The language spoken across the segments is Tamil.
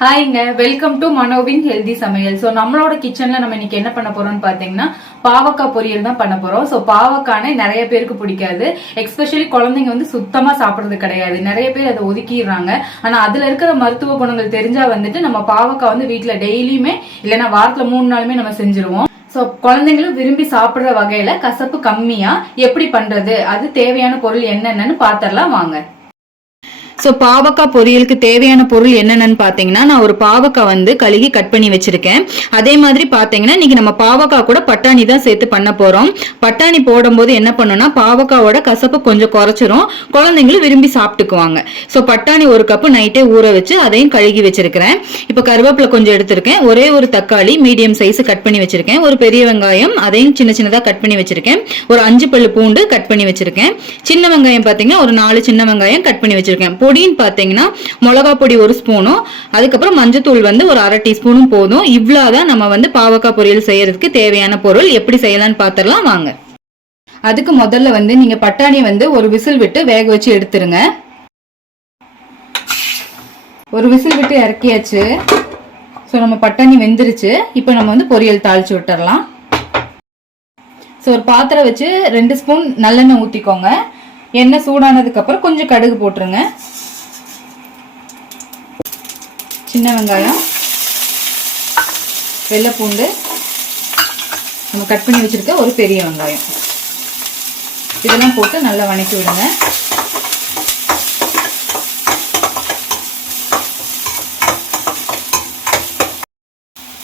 ஹாய்ங்க, வெல்கம் டு மனோவின் ஹெல்தி சமையல். ஸோ நம்மளோட கிச்சன்ல நம்ம இன்னைக்கு என்ன பண்ண போறோம்னு பாத்தீங்கன்னா பாவக்காய் பொரியல் தான் பண்ண போறோம். ஸோ பாவக்காய் நிறைய பேருக்கு பிடிக்காது, எஸ்பெஷலி குழந்தைங்க வந்து சுத்தமா சாப்பிடுறது கிடையாது. நிறைய பேர் அதை ஒதுக்கிடுறாங்க. ஆனா அதுல இருக்கிற மருத்துவ குணங்கள் தெரிஞ்சா வந்துட்டு நம்ம பாவக்காய் வந்து வீட்டுல டெய்லியுமே இல்லைன்னா வாரத்துல 3 நாளுமே நம்ம செஞ்சிருவோம். ஸோ குழந்தைங்களும் விரும்பி சாப்பிடுற வகையில கசப்பு கம்மியா எப்படி பண்றது, அது தேவையான பொருள் என்னென்னு பாத்திரலாம் வாங்க. ஸோ பாவக்காய் பொரியலுக்கு தேவையான பொருள் என்னென்னு பார்த்தீங்கன்னா, நான் ஒரு பாவக்காய் வந்து கழுகி கட் பண்ணி வச்சிருக்கேன். அதே மாதிரி பார்த்தீங்கன்னா இன்னைக்கு நம்ம பாவக்காய் கூட பட்டாணி தான் சேர்த்து பண்ண போறோம். பட்டாணி போடும்போது என்ன பண்ணணும்னா பாவக்காயோட கசப்பு கொஞ்சம் குறைச்சிரும், குழந்தைங்களும் விரும்பி சாப்பிட்டுக்குவாங்க. ஸோ பட்டாணி ஒரு கப்பு நைட்டே ஊற வச்சு அதையும் கழுகி வச்சிருக்கிறேன். இப்போ கருவேப்பிலை கொஞ்சம் எடுத்திருக்கேன், ஒரே ஒரு தக்காளி மீடியம் சைஸ் கட் பண்ணி வச்சிருக்கேன், ஒரு பெரிய வெங்காயம் அதையும் சின்ன சின்னதாக கட் பண்ணி வச்சிருக்கேன், ஒரு 5 பல்லு பூண்டு கட் பண்ணி வச்சிருக்கேன், சின்ன வெங்காயம் பார்த்தீங்கன்னா ஒரு 4 சின்ன வெங்காயம் கட் பண்ணி வச்சிருக்கேன். பொடின்னு பார்த்தீங்கன்னா மிளகா பொடி 1 ஸ்பூனும் அதுக்கப்புறம் மஞ்சத்தூள் வந்து ஒரு 1/2 டீஸ்பூனும் போதும். இவ்வளவுதான் நம்ம வந்து பாவக்காய் பொரியல் செய்யறதுக்கு தேவையான பொருள். எப்படி செய்யலாம்னு பார்த்துடலாம் வாங்க. அதுக்கு முதல்ல வந்து நீங்க பட்டாணி வந்து ஒரு விசில் விட்டு வேக வச்சு எடுத்துருங்க. ஒரு விசில் விட்டு இறக்கியாச்சு. ஸோ நம்ம பட்டாணி வெந்துருச்சு. இப்போ நம்ம வந்து பொரியல் தாளிச்சு விட்டுறலாம். ஸோ ஒரு பாத்திரம் வச்சு 2 ஸ்பூன் நல்லெண்ணெய் ஊற்றிக்கோங்க. எண்ணெய் சூடானதுக்கு அப்புறம் கொஞ்சம் கடுகு போட்டுருங்க, சின்ன வெங்காயம், வெள்ளை பூண்டு, நம்ம கட் பண்ணி வச்சிருக்க ஒரு பெரிய வெங்காயம், இதெல்லாம் போட்டு நல்லா வணக்கி விடுங்க.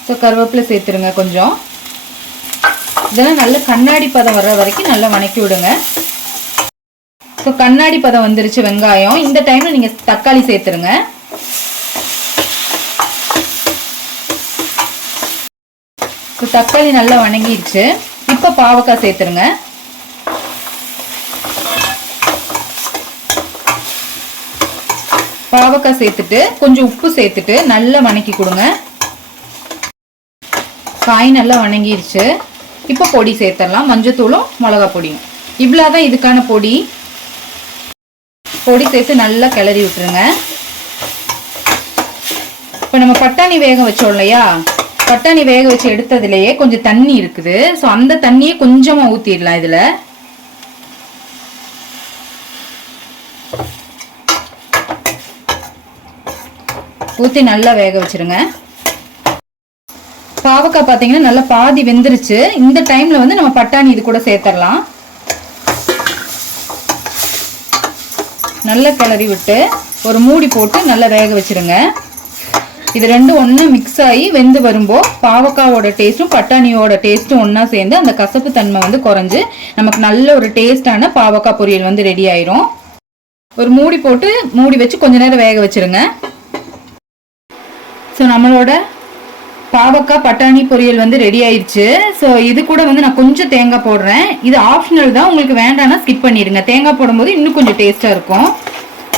ஸோ கருவேப்பிலை சேர்த்துருங்க கொஞ்சம். இதெல்லாம் நல்ல கண்ணாடி பதம் வர்ற வரைக்கும் நல்லா வணக்கி விடுங்க. ஸோ கண்ணாடி பதம் வந்துருச்சு வெங்காயம். இந்த டைம்ல நீங்க தக்காளி சேர்த்துருங்க. ஸோ தக்காளி நல்லா வணங்கிடுச்சு. இப்போ பாவக்காய் சேர்த்துருங்க. பாவக்காய் சேர்த்துட்டு கொஞ்சம் உப்பு சேர்த்துட்டு நல்லா வணக்கி கொடுங்க. காய் நல்லா வணங்கிடுச்சு. இப்போ பொடி சேர்த்துடலாம், மஞ்சத்தூளும் மிளகா பொடியும். இவ்வளோதான் இதுக்கான பொடி. பொடி சேர்த்து நல்லா கிளறி விட்டுருங்க. இப்போ நம்ம பட்டாணி வேக வச்சோம் இல்லையா, பட்டாணி வேக வச்சு எடுத்ததுலயே கொஞ்சம் தண்ணி இருக்குது. ஸோ அந்த தண்ணியை கொஞ்சமா ஊத்திடலாம். இதுல ஊத்தி நல்லா வேக வச்சிருங்க. பாவக்காய் பார்த்தீங்கன்னா நல்லா பாதி வெந்துருச்சு. இந்த டைம்ல வந்து நம்ம பட்டாணி இது கூட சேர்த்துடலாம். நல்லா கிளறி விட்டு ஒரு மூடி போட்டு நல்லா வேக வச்சிருங்க. இது ரெண்டும் ஒண்ணா மிக்ஸ் ஆகி வெந்து வரும்போது பாவக்காயோட டேஸ்ட்டும் பட்டாணியோட டேஸ்ட்டும் ஒன்னா சேர்ந்து அந்த கசப்பு தன்மை வந்து குறைஞ்சு நமக்கு நல்ல ஒரு டேஸ்டான பாவக்காய் பொரியல் வந்து ரெடி ஆயிரும். ஒரு மூடி போட்டு மூடி வச்சு கொஞ்ச நேரம் வேக வச்சிருங்க. ஸோ நம்மளோட பாவக்காய் பட்டாணி பொரியல் வந்து ரெடி ஆயிடுச்சு. ஸோ இது கூட வந்து நான் கொஞ்சம் தேங்காய் போடுறேன். இது ஆப்ஷனல் தான், உங்களுக்கு வேண்டாம்னா ஸ்கிப் பண்ணிடுங்க. தேங்காய் போடும்போது இன்னும் கொஞ்சம் டேஸ்டா இருக்கும்.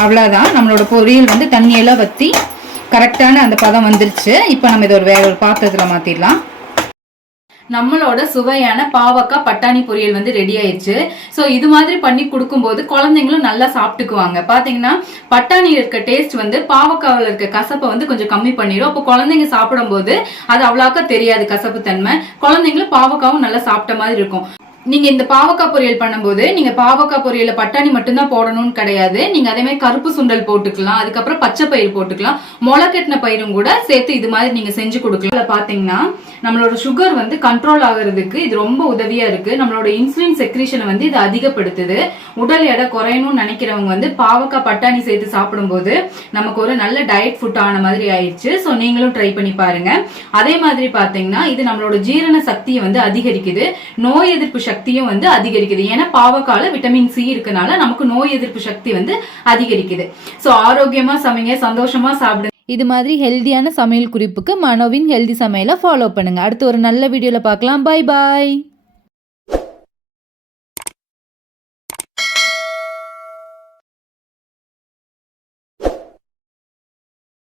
அவ்வளோதான், நம்மளோட பொரியல் வந்து தண்ணியெல்லாம் வற்றி கரெக்டான அந்த பதம் வந்துருச்சு. இப்போ நம்ம இதை வேற ஒரு பாத்திரத்தில் மாற்றிடலாம். நம்மளோட சுவையான பாவக்காய் பட்டாணி பொரியல் வந்து ரெடி ஆயிடுச்சு. ஸோ இது மாதிரி பண்ணி கொடுக்கும்போது குழந்தைங்களும் நல்லா சாப்பிட்டுக்குவாங்க. பாத்தீங்கன்னா பட்டாணி இருக்க டேஸ்ட் வந்து பாவக்காவில் இருக்க கசப்பை வந்து கொஞ்சம் கம்மி பண்ணிடும். அப்போ குழந்தைங்க சாப்பிடும் போது அது அவ்வளோக்கா தெரியாது கசப்பு தன்மை. குழந்தைங்களும் பாவக்காவும் நல்லா சாப்பிட்ட மாதிரி இருக்கும். நீங்க இந்த பாவக்காய் பொரியல் பண்ணும்போது நீங்க பாவக்காய் பொரியல பட்டாணி மட்டும்தான் போடணும்னு கிடையாது. நீங்க அதே மாதிரி கருப்பு சுண்டல் போட்டுக்கலாம், அதுக்கப்புறம் பச்சை பயிர் போட்டுக்கலாம், முளைக்கட்டின பயிரும் கூட சேர்த்து இது மாதிரி நீங்க செஞ்சு கொடுக்கலாம். பாத்தீங்கன்னா நம்மளோட சுகர் வந்து கண்ட்ரோல் ஆகுறதுக்கு இது ரொம்ப உதவியா இருக்கு. நம்மளோட இன்சுலின் செக்ரீஷனை வந்து இது அதிகப்படுத்துது. உடல் எடை குறையணும்னு நினைக்கிறவங்க வந்து பாவக்காய் பட்டாணி சேர்த்து சாப்பிடும்போது நமக்கு ஒரு நல்ல டயட் ஃபுட் ஆன மாதிரி ஆயிடுச்சு. ஸோ நீங்களும் ட்ரை பண்ணி பாருங்க. அதே மாதிரி பாத்தீங்கன்னா இது நம்மளோட ஜீரண சக்தியை வந்து அதிகரிக்குது, நோய் எதிர்ப்பு சக்தியும் வந்து அதிகரிக்குது. ஏன்னா பாவக்கால விட்டமின் சி இருக்கனால நமக்கு நோய் எதிர்ப்பு சக்தி வந்து அதிகரிக்குது. ஸோ ஆரோக்கியமா சமைங்க, சந்தோஷமா சாப்பிடுங்க. இது மாதிரி ஹெல்தியான சமையல் குறிப்புக்கு மனோவின் ஹெல்தி சமையலை ஃபாலோ பண்ணுங்க. அடுத்து ஒரு நல்ல வீடியோல பார்க்கலாம். Bye bye.